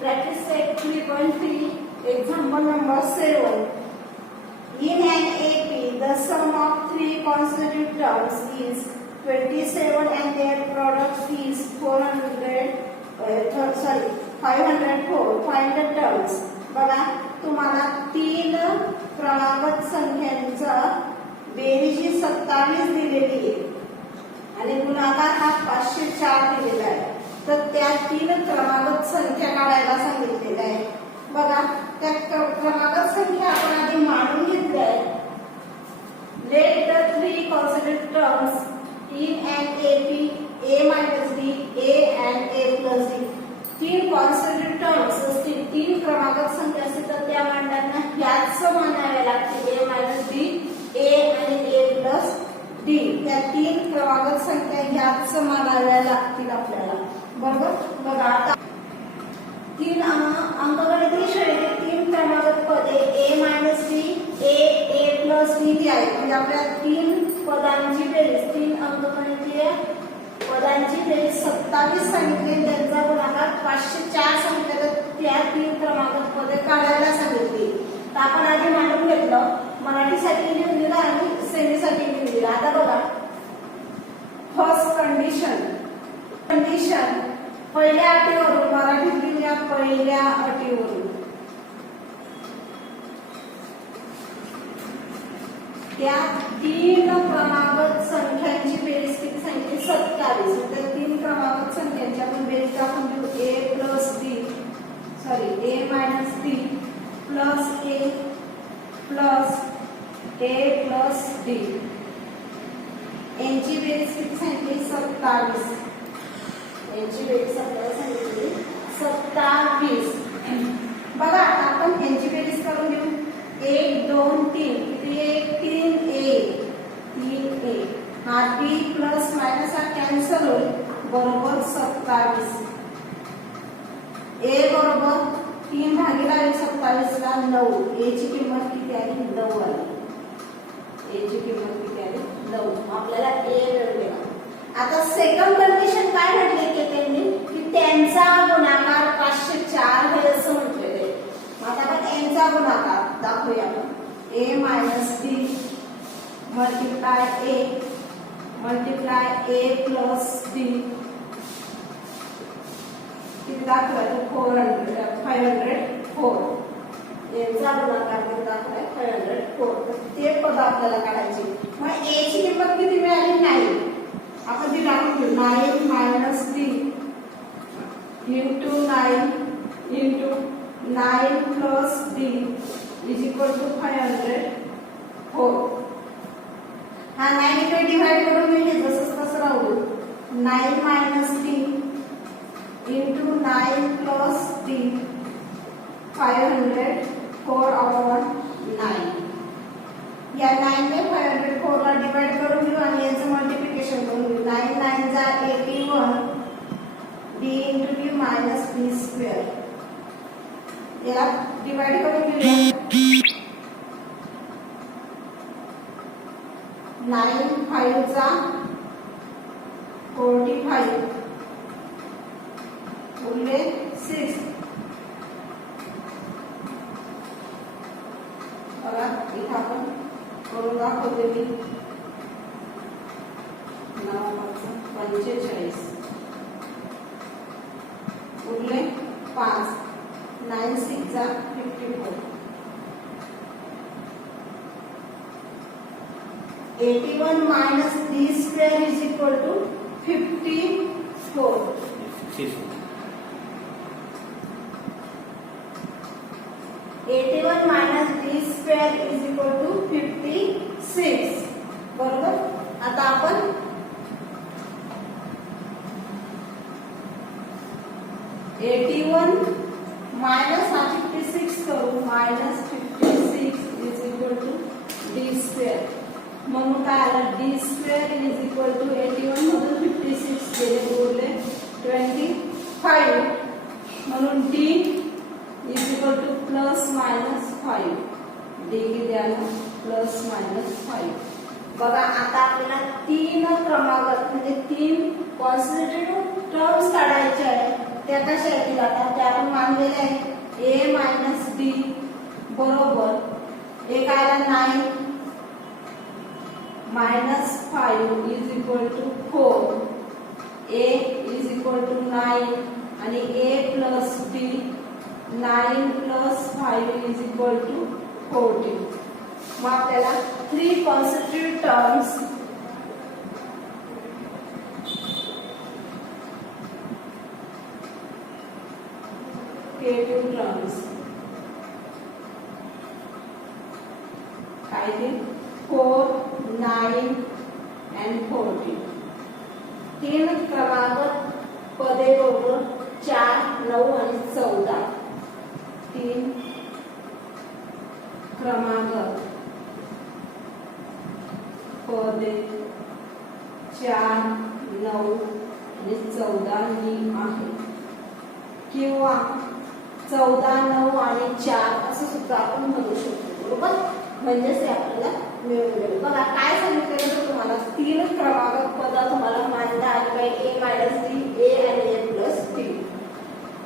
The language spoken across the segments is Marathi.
Practice set 3.3, example number 7. In an AP, the sum of three consecutive terms is 27 and their product is 504. Find the terms. बघा तुम्हाला तीन क्रमागत संख्यांचा बेरीज 27 दिलेली आहे आणि गुणाकार हा 504 दिलेला आहे. तर त्या तीन क्रमागत संख्या काढायला सांगितलेल्या आहे. बघा त्या क्रमागत संख्या आपण आधी मांडून घेतल्या आहेत. Let the three constitute terms in an AP a minus b a and a plus b. तीन कॉन्स्टिट्यूट टर्म्स असतील, तीन क्रमागत संख्या असतील तर त्या मांडताना ह्याच मानाव्या लागतील. a minus b a आणि a plus d. त्या तीन क्रमागत संख्या ह्याच मानाव्या लागतील आपल्याला. बरोबर. बघा आता तीन अंकगणितीय श्रेणीतील तीन क्रमागत पदे a minus b a plus b ती आहेत. म्हणजे आपल्याला तीन पदांची बेरीज, तीन अंकगणितीय पदांची बेरीज 27 सांगितली. त्यांचा गुणाकार 504 सांगितलं. त्या तीन क्रमागत पदे काढायला सांगितली. तर आपण आधी मांडून घेतलं. मराठीसाठी लिहून दिलं आणि सेमीसाठी लिहून दिलं. आता बघा फर्स्ट कंडिशन पहिल्या अटीवरून मराठीत लिहूया. पहिल्या अटीवरून त्या तीन क्रमागत संख्यांची बेरीज किती सांगितली? 27. त्या तीन क्रमागत संख्यांची आपण बेरीज टाकून देऊ. a plus b a minus b plus a plus a plus d. यांची बेरीज किती सांगितली? 27. यांची बेरीज आपल्याला सांगितली 27. बघा आता आपण यांची बेरीज करून देऊ. 1 2 3 किती? 1 3 a हा b प्लस मायनस हा कॅन्सल होईल. बरोबर 27. a बरोबर 3 भागिले 27 ला 9. a ची किंमत किती आली? 9 आली. a ची किंमत किती आली? 9. आपल्याला a मिळाला. आता सेकंड कंडिशन काय म्हटले की त्यांनी की त्यांचा गुणाकार 504 आहे असं म्हटलेले. आता आपण यांचा गुणाकार दाखवूया. a minus b multiply a multiply a plus b किती दाखवलं? 504. यांचा गुणाकार किती दाखवलाय? 504. ते पद आपल्याला काढायचे. मग a ची किंमत किती मिळाली? 9. आपण ती टाकून घेऊ. 9 minus b into 9 into 9 plus b is equal to 504. हा 9 इकडे डिवाइड करून घेऊ. जसंच तसं राहू. 9 minus b into 9 plus b 504 upon 9. या 9 ने 504 ला डिवाइड करून घेऊ आणि याचं मल्टिप्लिकेशन करून घेऊ. 9 9 जा 81 b into b minus b square. याला डिवाइड करून घेऊया. 9 5 जा 45 उरले 6. बघा इथं आपण करून दाखवते मी. 45 उरले 5. 9 6 जा 54. 81 minus d square is equal to 54. 81 minus d square is equal to 56. बरोबर. आता आपण मायनस हा 56 करू. Minus 56 is equal to d square. म्हणून काय आलं? d square is equal to 81 मधून 56 गेले उरले 25. म्हणून d is equal to plus minus 5. d किती आलं? plus minus 5. बघा आता आपल्याला तीन क्रमागत म्हणजे तीन कॉन्स्टिट्यूटिव्ह टर्म्स काढायचे आहेत. त्या कशा येतील आता त्या आपण मानलेल्या आहे ए मायनस डी बरोबर एक आला 9 minus 5 is equal to 4 A is equal to 9 आणि A plus D 9 plus 5 is equal to 14. मग आपल्याला 3 कॉन्स्टिट्यूटिव्ह टर्म्स creative terms काय ते 4 9 and 14 तीन क्रमांक पदे बरोबर 4 9 आणि 14 तीन क्रमांक पदे 4 9 आणि 14 ही आहे किंवा 14 9 आणि 4 असं सुद्धा आपण म्हणू शकतो बरोबर म्हणजे ते आपल्याला मिळून गेलं. बघा काय सांगितलं तुम्हाला तीन क्रमांक पद तुम्हाला मांडता आली पाहिजे ए मायनस डी ए आणि ए प्लस डी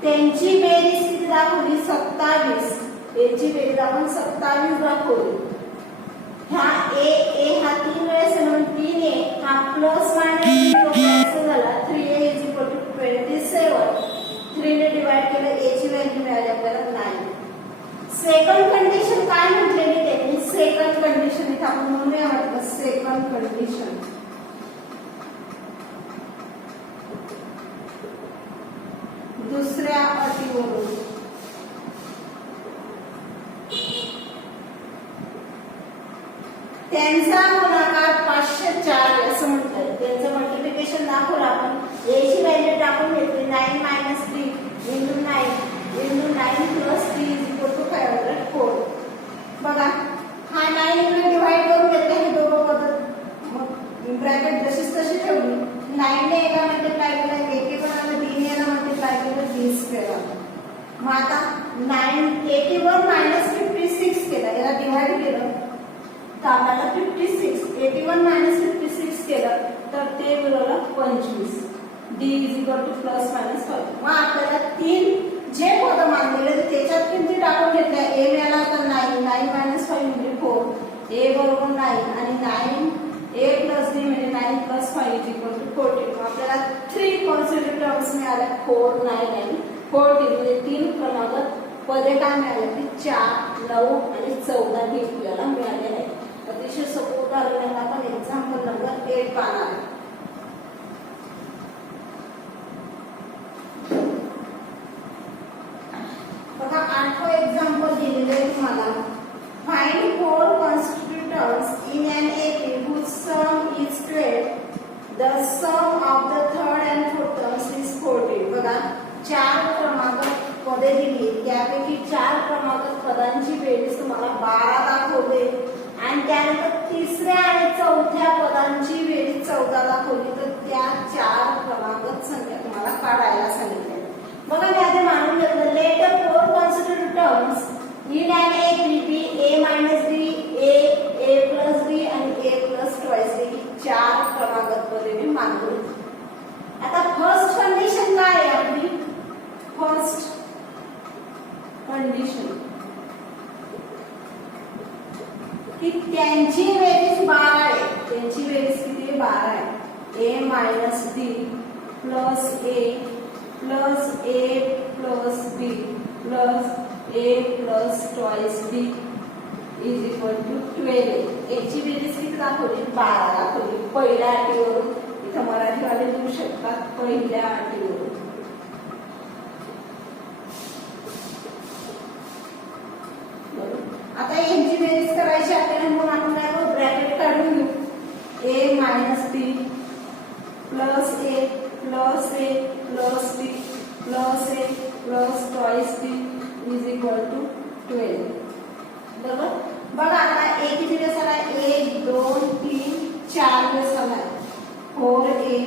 त्यांची बेरीज किती दाखवली 27 याची बेरीज आपण 27 दाखवली. ह्या ए हा 3 वेळेस म्हणून 3a हा प्लस मायनस कॅन्सल झाला 3a इज इक्वल टू 27 3 ने डिवाइड केलं a ची व्हॅल्यू मिळाली आपल्याला 9. सेकंड कंडिशन काय म्हटलेली त्यांनी सेकंड कंडिशन इथे आपण म्हणूया म्हटलं सेकंड कंडिशन दुसऱ्या अटीवरून त्यांचा गुणाकार 504 असं म्हटलंय. त्यांचं मल्टिप्लिकेशन दाखवलं आपण a ची व्हॅल्यू टाकून घेतली 9 minus 3 into 9 plus 3 is equal to 504. बघा हा 9 ने डिवाइड करून घेतलं हे दोघं पद मग ब्रॅकेट जशीच तशी ठेवली 9 ने एका मल्टिप्लाय केलं एकेकाला 3 ने याला मल्टिप्लाय केलं 20 केलं. मग आता 81 मायनस 56 केलं याला डिवाइड केलं तर आपल्याला 56 81 मायनस 56 केलं तर ते मिळालं 25 D is equal two plus minus 5. मग आपल्याला तीन जे पद मानलेले त्याच्यात किमती टाकून घेतल्या ए मिळाला तर 9 मायनस 5 म्हणजे 4 ए बरोबर 9 आणि 9 ए प्लस डी म्हणजे 9 प्लस 5 इज इक्वल टू 14. मग आपल्याला 3 कॉन्स्टिट्यूटिव्ह टर्म्स मिळाल्या 4 9 आणि 14 म्हणजे तीन क्रमांक पदे काय मिळाले की 4 9 आणि 14 ही आपल्याला मिळाले आहे. अतिशय सोपं उदाहरण आपण एक्झाम्पल नंबर 8 पाहणार आहे. बघा 8वा एक्झाम्पल दिलेलं आहे तुम्हाला find 4 constitutive terms in an AP whose sum is 12 the sum of the third and fourth terms is 14. बघा 4 क्रमांक पदे दिली त्यापैकी 4 क्रमांक पदांची बेरीज तुम्हाला 12 दाखवले आणि त्यानंतर तिसऱ्या आणि चौथ्या पदांची बेरीज 14 दाखवली तर त्या 4 क्रमांक संख्या तुम्हाला काढायला सांगितल्या. बघा मी आधी मानून घेतलं let the 4 constitutive terms in an AP be A minus D A plus D आणि ए प्लस ट्वाइस डी 4 क्रमांक पदे मी मानली. आता फर्स्ट कंडिशन काय आहे आपली फर्स्ट कंडिशन की त्यांची बेरीज 12 आहे. त्यांची बेरीज किती 12 आहे. A minus D plus A plus A plus B plus A plus twice B is equal to 12. याची बेरीज किती दाखवली 12 दाखवली. पहिल्या अटीवरून इथं मराठीवाले देऊ शकतात पहिल्या अटीवरून. आता यांची बेरीज करायची आपल्याला म्हणून आपण काय करू ब्रॅकेट काढून घेऊ A minus D plus A plus A plus B plus A plus twice B is equal to 12. बरोबर. बघा आता ए किती वेळेस आला 1 2 3 4 वेळेस आला 4a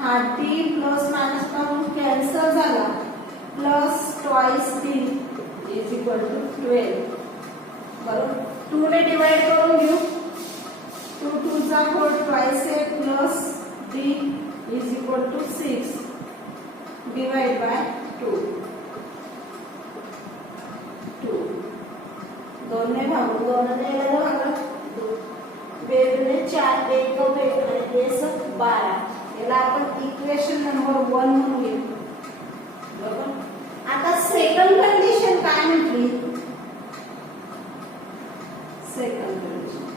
हा डी प्लस मायनस पासून कॅन्सल झाला plus twice D is equal to 12. बरोबर 2 ने डिवाइड करून घेऊ 2 2 चा 4 twice A plus D is equal to 6. Divide by 2 2 2 ने भागो 2 ने याला भागो 2 बेरने 4 एक को बेरने बेस 12 याला आपण इक्वेशन नंबर 1 म्हणून घेऊ बरोबर आता सेकंड कंडिशन काय म्हटली सेकंड कंडिशन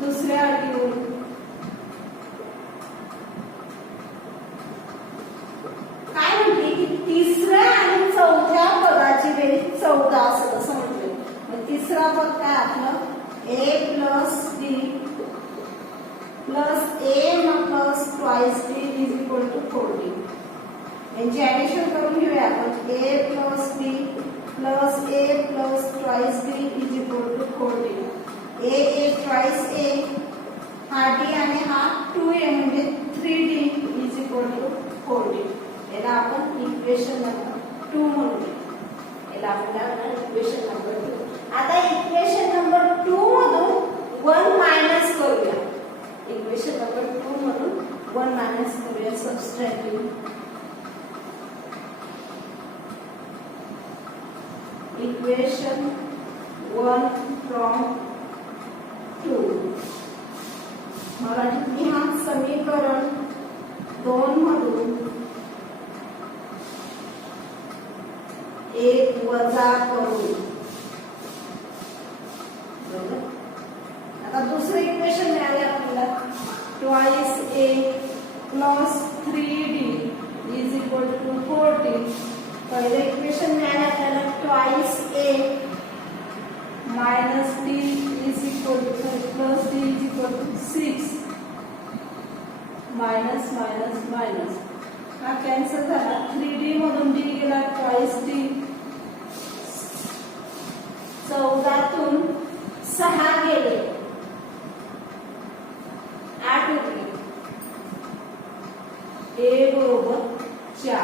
दुसऱ्या अटीवर काय म्हटली की तिसऱ्या आणि चौथ्या पदाची बेरीज 14 असं म्हटले मग तिसरा पद काय आपलं a plus b plus a plus twice b is equal to 40 यांची ऍडिशन करून घेऊया आपण a plus b plus a plus twice b is equal to 40 a twice a हा d आणि हा 2a म्हणजे 3d is equal to 40 याला आपण इक्वेशन नंबर 2 म्हणूया याला आपल्याला इक्वेशन नंबर 2 आता इक्वेशन नंबर 2 मधून 1 मायनस करूया इक्वेशन नंबर 2 मधून 1 मायनस करूया सबट्रॅक्टिंग इक्वेशन 1 फ्रॉम 2 मराठीत लिहा समीकरण 2 मधून 1 वजा करू आता दुसरे इक्वेशन मिळाले आपल्याला twice a plus 3d is equal to 40 पहिले इक्वेशन मिळाले आपल्याला twice a minus d is equal to plus d is equal to 6 minus minus minus हा कॅन्सल झाला 3d मधून d गेला twice d 14 तून 6 गेले 8 उरले a बरोबर 4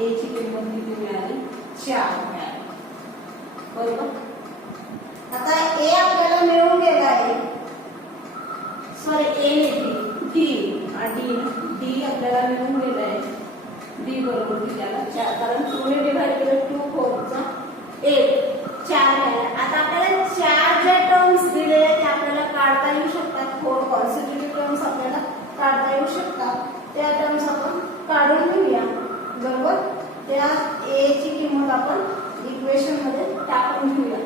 a ची किंमत किती मिळाली 4 मिळाली बरोबर आता a आपल्याला मिळून गेला आहे सॉरी a नाही d आपल्याला मिळून गेला आहे d बरोबर कितीला 4 कारण 2 ने डिवाइड केलं 2 4 चा 8 4 मिळाला आता आपल्याला 4 जे टर्म्स दिले ते आपल्याला काढता येऊ शकतात 4 कॉन्स्टिट्यूटिव्ह टर्म्स आपल्याला काढता येऊ शकतात त्या टर्म्स आपण काढून घेऊया बरोबर त्या a ची किंमत आपण इक्वेशन मध्ये टाकून घेऊया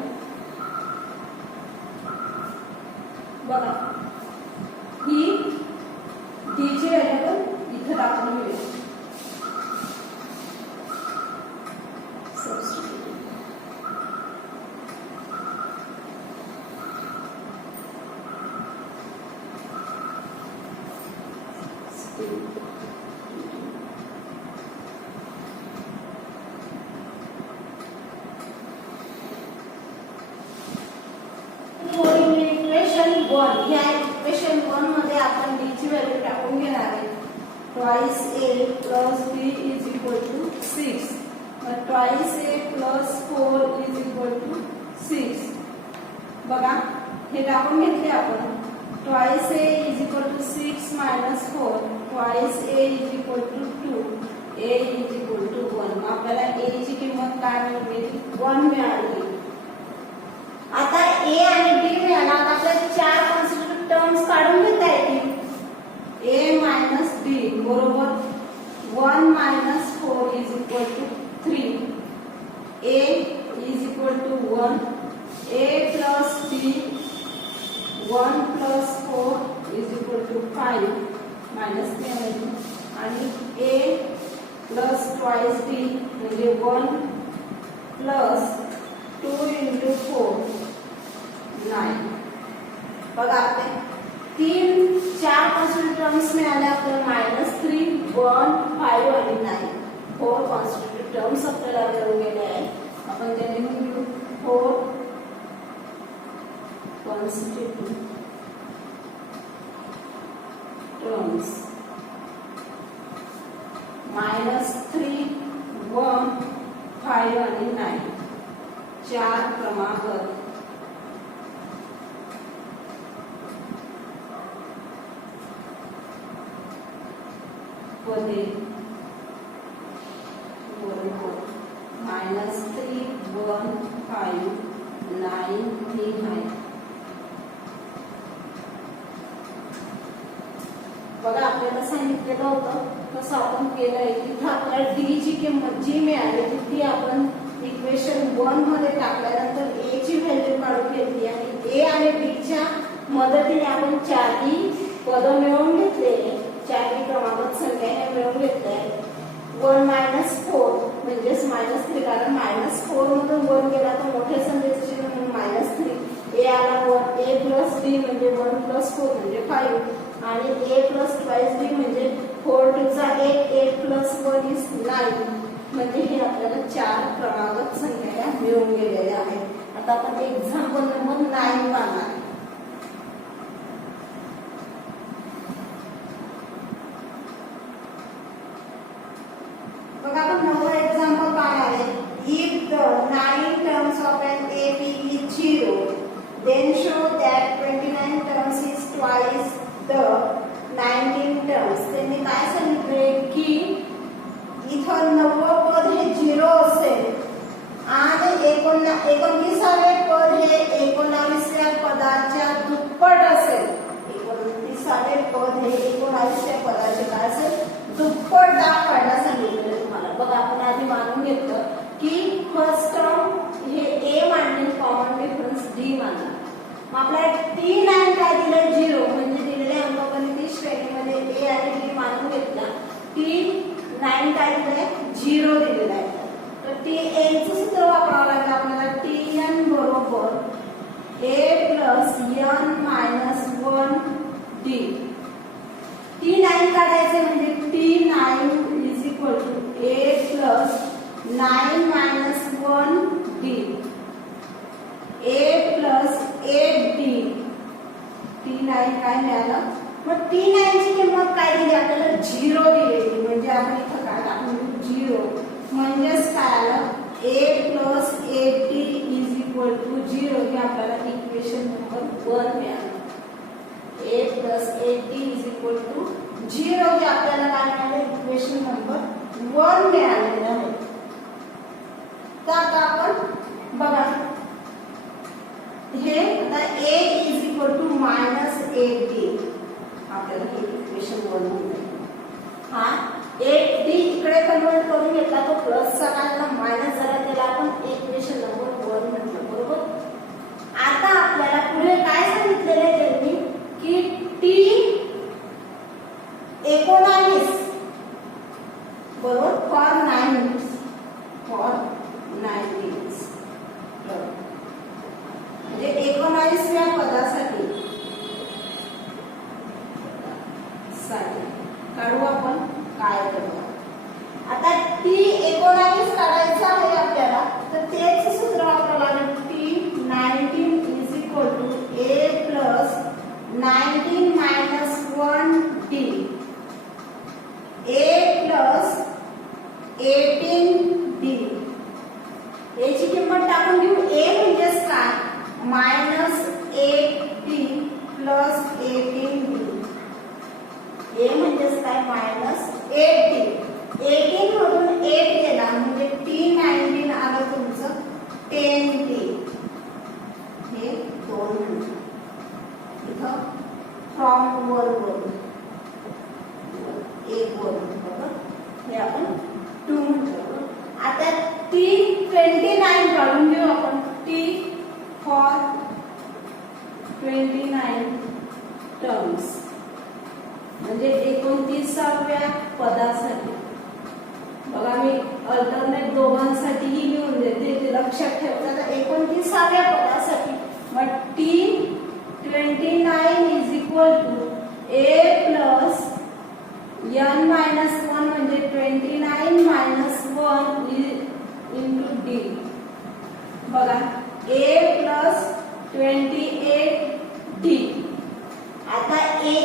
बघा ही d ची व्हॅल्यू आपण इथे टाकून घेऊया इक्वेशन 1 मध्ये आपण d ची व्हॅल्यू टाकून घेणार आहे twice a plus b is equal to 6 मग twice a plus 4 is equal to 6 बघा हे टाकून घेतले आपण twice a is equal to 6 minus 4 twice a is equal to 2 a is equal to 1 आपल्याला a ची किंमत काय मिळाली 1 मिळाली आता a आणि b मिळाला आता आपल्याला 4 कॉन्स्टिट्यूटिव्ह टर्म्स काढून घेता येतील a minus b बरोबर 1 minus 4 is equal to 3 a is equal to 1 a plus b 1 plus 4 is equal to 5 minus 3 आणि a plus twice b म्हणजे 1 plus 2 into 4 9 बघा आपले 4 कॉन्स्टिट्यूटिव्ह टर्म्स मिळाले आपल्याला -3 1 5 आणि 9 4 कॉन्स्टिट्यूटिव्ह टर्म्स आपल्याला मिळून गेले आहेत आपण ते लिहून घेऊ 4 कॉन्स्टिट्यूटिव्ह टर्म्स -3 1 5 आणि 9 4 क्रमांक पदे बरोबर -3 1 5 9 3 आहे. बघा आपल्याला सांगितलेलं होतं तसं आपण केलंय. तिथं आपल्याला डी ची किंमत जी मिळाली ती आपण इक्वेशन 1 मध्ये टाकल्यानंतर ए ची व्हॅल्यू काढून घेतली आणि ए आणि बी च्या मदतीने आपण चारही पद मिळवून घेतलेले, चारही क्रमांक संख्या हे मिळवून घेतले. 1 - 4 म्हणजेच -3 कारण -4 मधून 1 गेला तर मोठ्या संख्येचे म्हणून -3. ए आला 1, ए प्लस बी म्हणजे 1 + 4 म्हणजे 5 आणि ए प्लस ट्वाइस बी म्हणजे 4 × 8 8 + 1 = 9 म्हणजे हे आपल्याला चार क्रमांक संख्या मिळून गेलेल्या आहेत. आता आपण एक्झाम्पल नंबर 9 पाहणार. बघा आपण नवं एक्झाम्पल पाहणार आहे. If the 9 terms of an AB is 0 then show that 29 terms is twice the 19 terms. त्यांनी काय सांगितले की इथं 90 पद हे 0 असेल आणि 29वे पद हे 19व्या पदाच्या दुप्पट असेल. 29वे पद हे 19व्या पदाचे काय असेल दुप्पट दाखवायला सांगितले तुम्हाला. बघा आपण आधी मानून घेतलं की फर्स्ट टर्म हे ए मानले, कॉमन डिफरन्स डी मानला. मग आपल्याला T9 काय दिलं 0 म्हणजे दिलेल्या अंकगणित श्रेणीमध्ये ए आणि डी मानून घेतला. T9 काय दिलंय 0 दिलेलं आहे. तर Tn चं सूत्र वापरावं लागेल आपल्याला. Tn बरोबर a + n - 1 d. T9 काढायचे म्हणजे T9 = a + 9 - 1 d. a + 8d. T9 काय मिळालं. मग T9 ची किंमत काय दिली आपल्याला 0 दिलेली म्हणजे आपण इथं काय टाकून 0 म्हणजेच काय आलं a + 8d = 0 हे आपल्याला इक्वेशन नंबर 1 मिळालं. a + 8d = 0 हे आपल्याला काय मिळालं इक्वेशन नंबर 1 मिळालेलं आहे. तर आता आपण बघा हे आता a = -8d आपल्याला हे इक्वेशन 1 मिळालं. हा 8d इकडे कन्वर्ट करून घेतला तो प्लसचा काढला मायनस झाला त्याला आपण इक्वेशन नंबर 1 म्हटलं बरोबर. आता आपल्याला पुढे काय सांगितलेलं आहे त्यांनी की T19 बरोबर फॉर 19 म्हणजे 19व्या पदासाठी काढू आपण काय करू. आता T19 काढायचं आहे आपल्याला तर तेच सूत्र वापरावं लागेल. T19 = a + 19 - 1d. a + 18d. a ची किंमत टाकून घेऊ. a म्हणजेच काय -8d + 18d. a म्हणजेच काय -8d. 18 मधून 8 गेला म्हणजे T19 आलं तुमचं 10d. हे 2 म्हणजे इथं फ्रॉम 1 वरून 1 वरून बरोबर हे आपण 2 म्हणतो. आता T29 काढून घेऊ आपण. T फॉर 29 टर्म्स म्हणजे 29व्या पदासाठी. बघा मी अल्टरनेट दोघांसाठीही लिहून देते ते लक्षात ठेवता. तर 29व्या पदासाठी मग T29 = a + n - 1 म्हणजे 29 - 1 * d. बघा a + 28d. आता a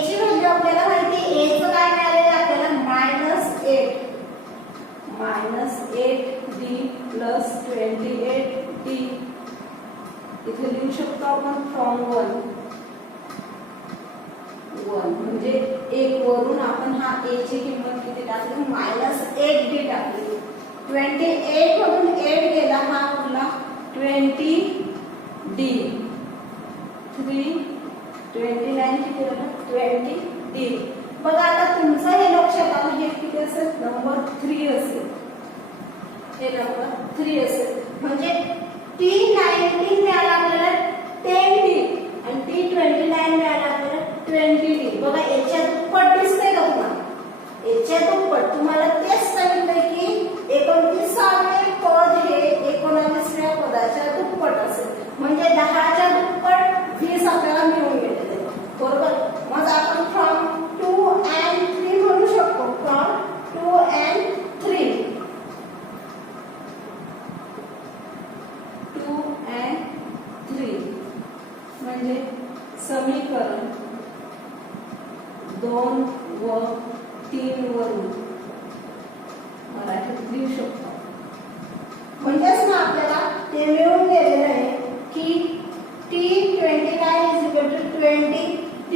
ची व्हॅल्यू आपल्याला माहिती आहे. a चं काय मिळालेलं आपल्याला -8 -8d + 28d. इथे लिहू शकतो आपण फ्रॉम 1 1 म्हणजे 1 वरून आपण हा a ची किंमत किती टाकली -8d टाकली. 28 मधून 8 गेला हा उरला 20d. 3 29 किती झालं 20d. बघा आता तुमचं हे लक्षात आलं हे किती असेल नंबर 3 असेल. हे नंबर 3 असेल म्हणजे T19 मिळाला आपल्याला 10d आणि T29 मिळाला आपल्याला 20d. बघा याच्या दुप्पट दिसते का तुम्हाला? याच्या दुप्पट. तुम्हाला तेच सांगितलंय की 29वे पद हे 19व्या पदाच्या दुप्पट असेल म्हणजे 10च्या दुप्पट 20 आपल्याला मिळून गेलेले बरोबर. मग आपण फ्रॉम 2 and 3 म्हणू शकतो. फ्रॉम 2 and 3 2 and 3 म्हणजे समीकरण 2 व 3 वरून मराठीत लिहू शकतो. म्हणजेच ना आपल्याला ते मिळून गेलेलं आहे की T29 = 20d.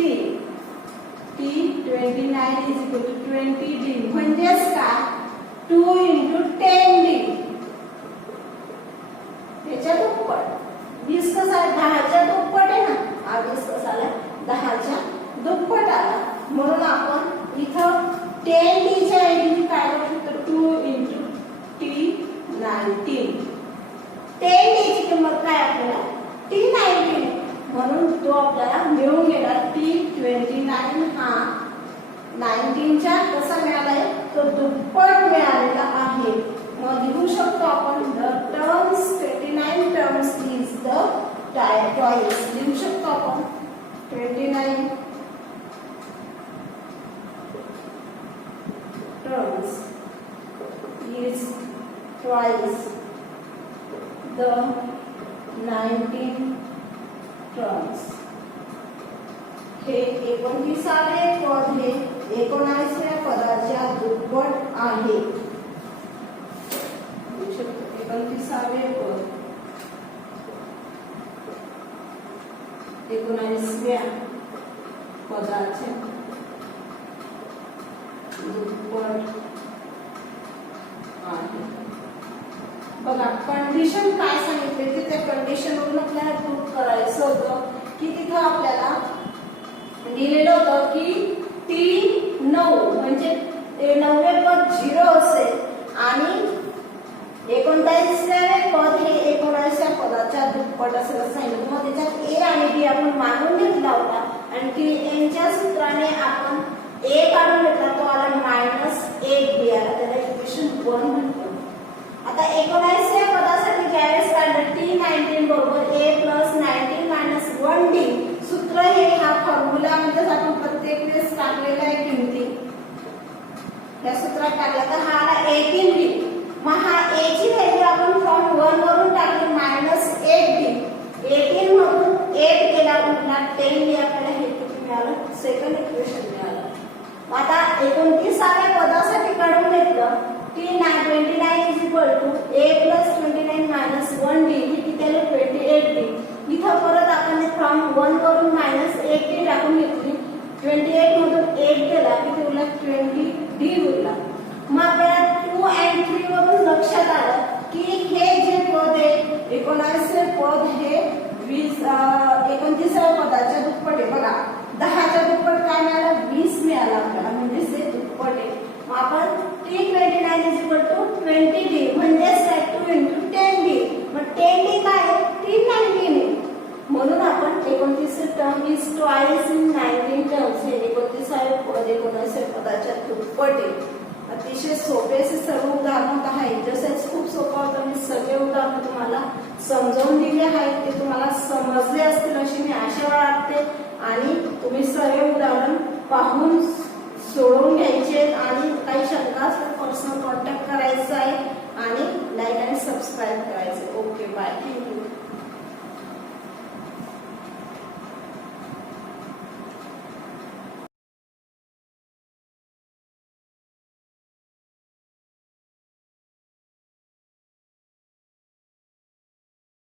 T29 = 20d म्हणजेच काय 2 × 10d. त्याच्या दुप्पट 20 कसा आहे 10च्या दुप्पट आहे ना. हा 20 कसा आला 10च्या दुप्पट आला म्हणून आपण इथं 10d च्या ऐवजी काय करू शकतो 2 × T19. 10d ची किंमत काय आपल्याला T19 म्हणून तो आपल्याला मिळून गेला. T29 हा 19 च्या कसा मिळालाय तो दुप्पट मिळालेला आहे. मग लिहू शकतो आपण the terms 29 terms is the twice. लिहू शकतो आपण 29 terms is twice the 19 terms. हे 29वे पद हे 19व्या पदाच्या दुप्पट आहे. 29वे पद 19व्या पदाच्या दुप्पट आहे. बघा कंडिशन काय सांगितले की त्या कंडिशनवरून आपल्याला प्रूव्ह करायचं होतं की तिथं आपल्याला दिलेलं होतं की T9 म्हणजे ते 9वे पद 0 असेल आणि 29वे पद हे 19व्या पदाच्या दुप्पट असेल असं सांगितलं. मग त्याच्यात A आणि B आपण मानून घेतला होता आणि यांच्या सूत्राने आपण A काढून घेतला तो आला -8b आला. त्याला इक्वेशन 1 म्हणतो. आता 19व्या पदासाठी ज्यावेळेस काढलं T19 बरोबर A + 19 - 1d. सूत्र हे हा फॉर्म्युला म्हणजे आपण प्रत्येक वेळेस टाकलेला आहे किमती. या सूत्रात टाकला तर हा आला 18d. मग हा A ची व्हॅल्यू आपण फ्रॉम 1 वरून टाकली -8d. 18 मधून 8 गेला उरला 10d. आपल्याला हे किती मिळालं सेकंड इक्वेशन मिळालं. आता 29व्या पदासाठी काढून घेतलं T29 = A + 29 - 1d. हे किती आले 28d. इथं परत आपण फ्रॉम 1 वरून -8d टाकून घेतली. 28 मधून 8 गेला किती उरला 20d उरला. मग आपल्याला 2 and 3 वरून लक्षात आलं की हे जे पद आहे 19वे पद हे 29व्या पदाच्या दुप्पट आहे. बघा 10च्या दुप्पट काय मिळालं 20 मिळाला आपल्याला म्हणजे ते दुप्पट आहे. मग आपण T29 = 20d म्हणजेच काय 2 × 10d. मग 10d काय T19 म्हणून आपण 29 term is twice in 19 terms. हे 29वे पद 19व्या पदाच्या दुप्पट आहे. अतिशय सोपे असे सर्व उदाहरण आहे. जसेच खूप सोपं होतं मी सगळे उदाहरण तुम्हाला समजावून दिले आहेत ते तुम्हाला समजले असतील अशी मी आशा बाळगते. आणि तुम्ही सर्व उदाहरण पाहून सोडवून घ्यायचे आणि काही शंका असतील पर्सनल कॉन्टॅक्ट करायचा आहे आणि लाईक आणि सबस्क्राईब करायचे. Okay bye. थँक्यू.